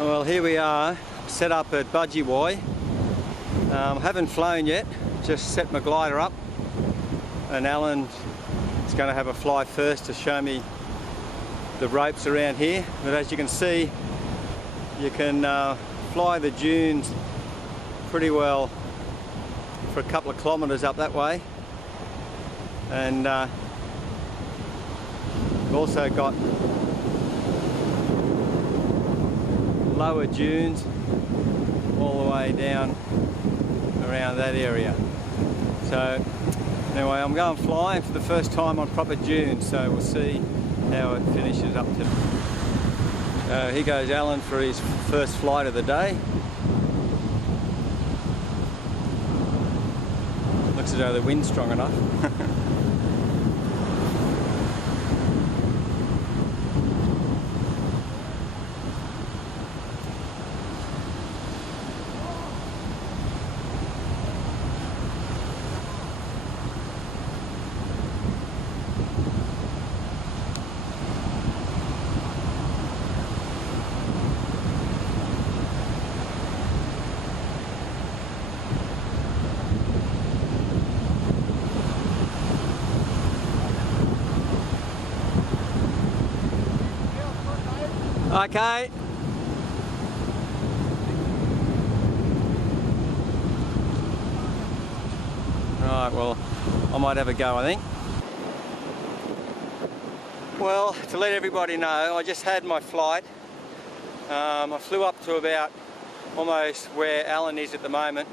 Well, here we are, set up at Budgiewoi. Haven't flown yet, just set my glider up, and Alan is going to have a fly first to show me the ropes around here. But as you can see, you can fly the dunes pretty well for a couple of kilometres up that way, and we've also got lower dunes all the way down around that area. So anyway, I'm going flying for the first time on proper dunes, so we'll see how it finishes up to. Here goes Alan for his first flight of the day. Looks as though the wind's strong enough. Okay. Right, well, I might have a go, I think. Well, to let everybody know, I just had my flight. I flew up to about almost where Alan is at the moment.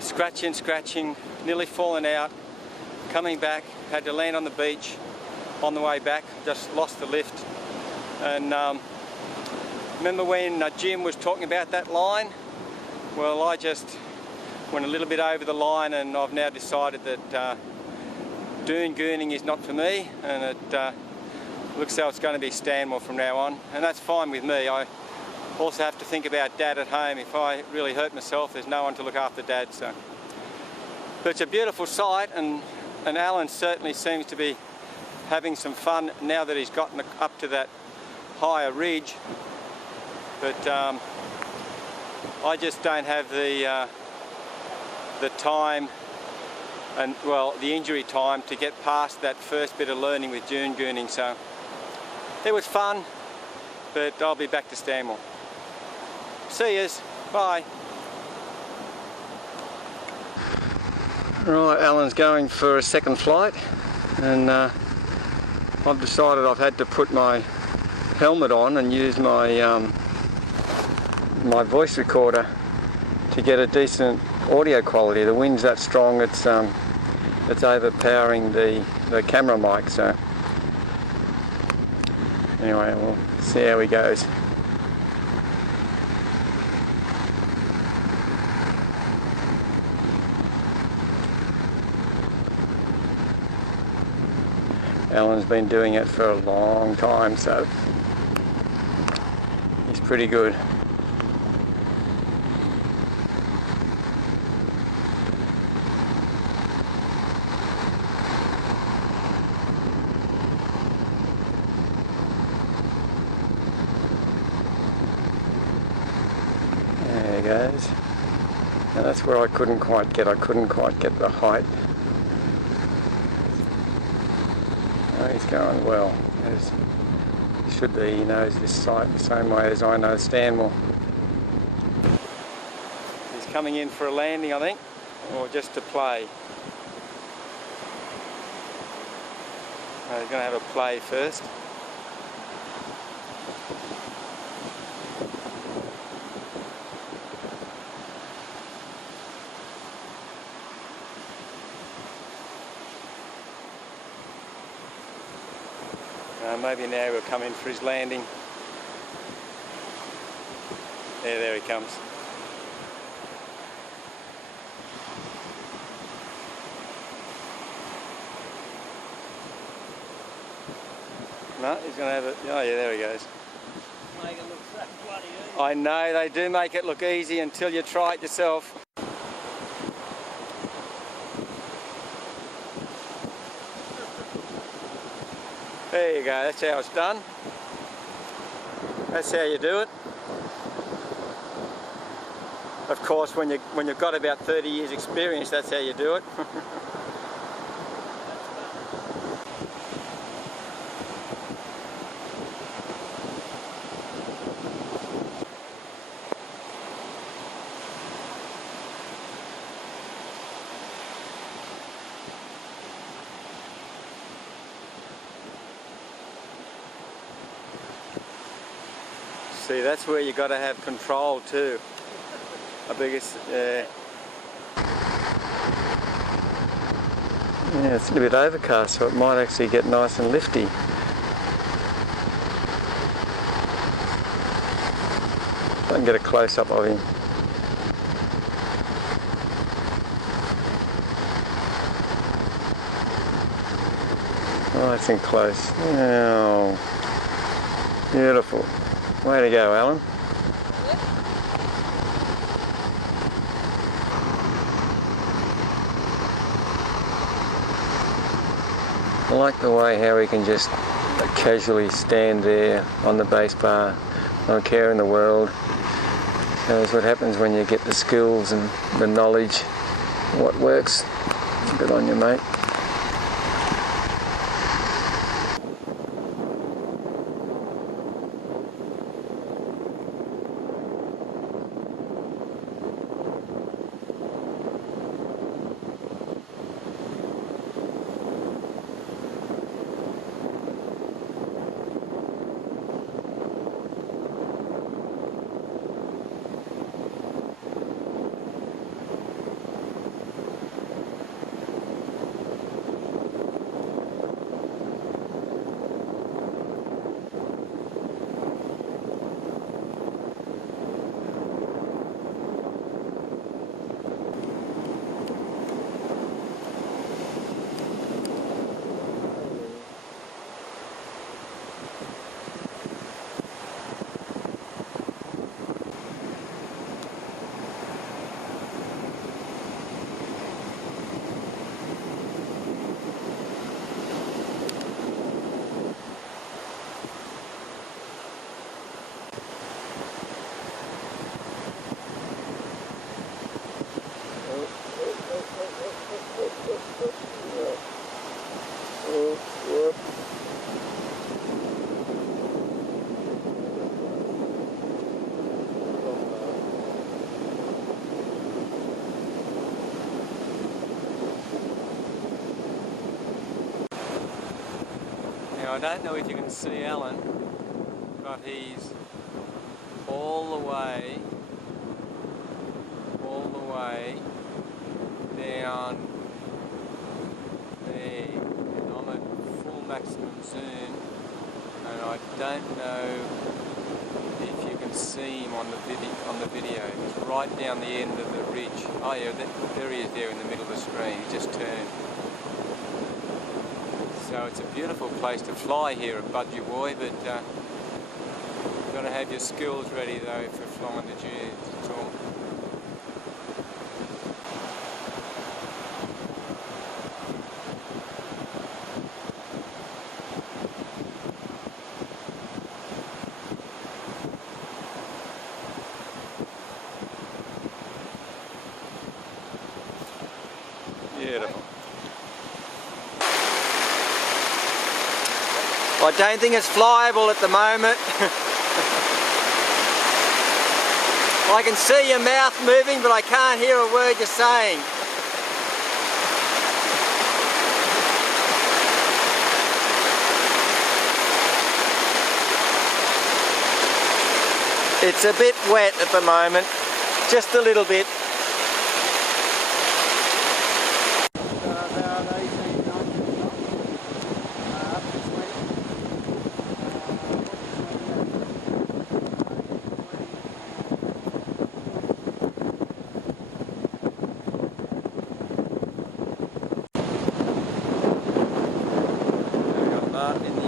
Scratching, nearly falling out. Coming back, had to land on the beach on the way back, just lost the lift. And remember when Jim was talking about that line? Well, I just went a little bit over the line, and I've now decided that Dune Gooning is not for me, and it looks like it's going to be Stanmore from now on, and that's fine with me. I also have to think about Dad at home. If I really hurt myself, there's no one to look after Dad. So, but it's a beautiful sight, and Alan certainly seems to be having some fun now that he's gotten up to that higher ridge, but I just don't have the time and, well, the injury time to get past that first bit of learning with Dune Gooning. So it was fun, but I'll be back to Stanmore. See yous, bye. Right, Alan's going for a second flight, and I've decided I've had to put my helmet on and use my my voice recorder to get a decent audio quality. The wind's that strong, it's overpowering the camera mic. So anyway, we'll see how he goes. Alan's been doing it for a long time, so he's pretty good. There he goes. Now that's where I couldn't quite get the height. He's going well, as he should be. He knows this site the same way as I know Stanmore. He's coming in for a landing, I think, or just to play. He's going to have a play first. Maybe now he'll come in for his landing. There he comes. No, he's going to have it. Oh yeah, there he goes. Make it look so bloody easy. I know, they do make it look easy until you try it yourself. There you go, that's how it's done. That's how you do it. Of course, when you've got about 30 years experience, that's how you do it. See, that's where you got to have control too. I think it's yeah, it's a little bit overcast, so it might actually get nice and lifty. I can get a close-up of him. Nice and close. Oh, beautiful. Way to go, Alan. I like the way how he can just casually stand there on the base bar, no care in the world. Shows what happens when you get the skills and the knowledge, what works. Good on you, mate. I don't know if you can see Alan, but he's all the way down there, and I'm at full maximum zoom, and I don't know if you can see him on the video. He's right down the end of the ridge. Oh yeah, there he is there in the middle of the screen. He just turned. So it's a beautiful place to fly here at Budgiewoi, but you've got to have your skills ready though for flying the dunes. That's all. Beautiful. I don't think it's flyable at the moment. I can see your mouth moving, but I can't hear a word you're saying. It's a bit wet at the moment, just a little bit. In